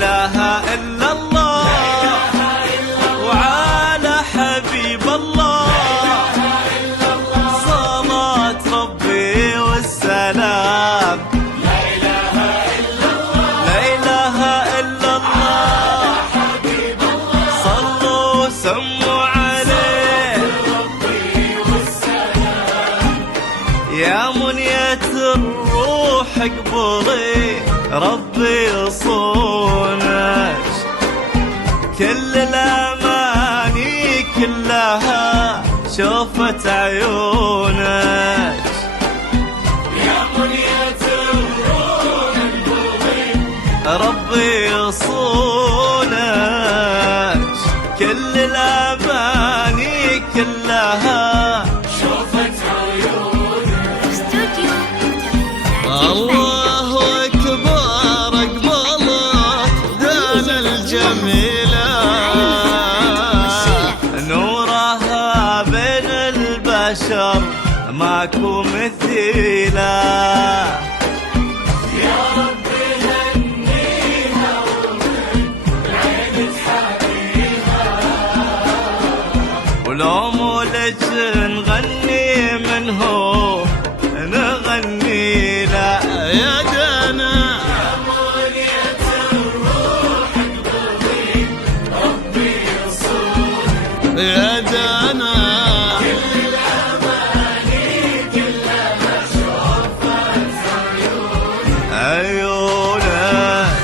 إله إلا الله وعلى حبيب الله صلاة ربي والسلام. لا إله إلا الله لا إله إلا الله حبيب الله صلوا وسموا عليه ربي والسلام. يا منية الروح اقبضي ربي يصونك كل الأماني كلها شوفت عيونك. يا منية الروح اقبضي ربي يصونك كل الأماني كلها شوفت عيونك. استوديو الله أكبر أقبلت دان الجميلة نورها بين البشر ماكو مثيلة. يا رب هنيها ومن العين تحريها ولو مولج نغني منه نغني لا يا دانا. يا منية الروح اقبضي ربي يصونك يا دانا كل الأماني كلها شوفت عيونك.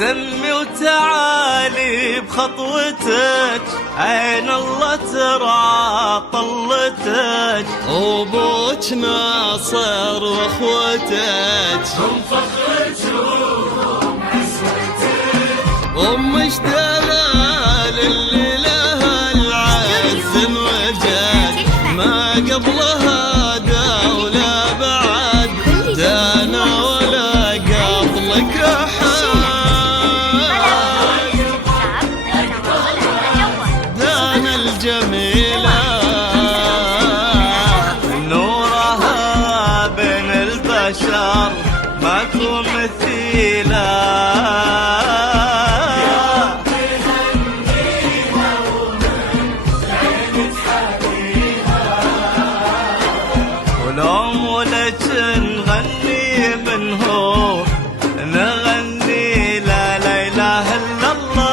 سمي وتعالي بخطوتك عين الله ترى طلتك وبوك ناصر واخوتك هم فخرك وهم عزوتك امش دلال اللي لها العز وجد ما قبلها دولة بعد دانا ولا قبلك أحد. جميلة نورها بين البشر ماكو مثيلة. هنيها ومن العين تحريها ولو مولج نغني منه نغني لا لا إله إلا الله.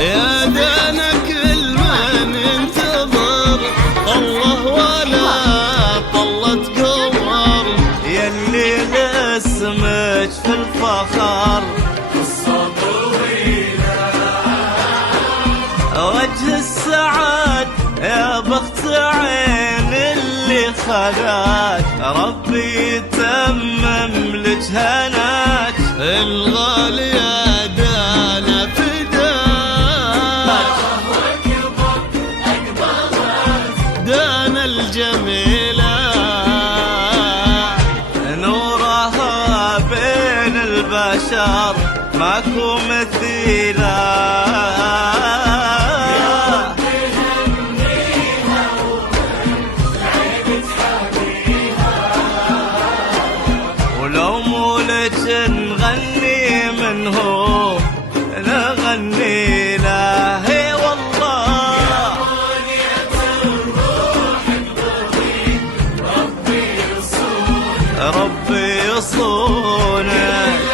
يا دانا كل من ينتظر الله ولا طلت قمر يلي لاسمك في الفخر قصة طويلة وجه السعد يا بخت عين اللي خلاك ربي يتمم لك هناك الغالية دانا الجميلة نورها بين البشر ماكو مثيلة. يا ربي هنيها ومن العين تحريها ولو مولج نغني منه نغني له والله. يا منية الروح اقبضي ربي يصونك ربي يصونك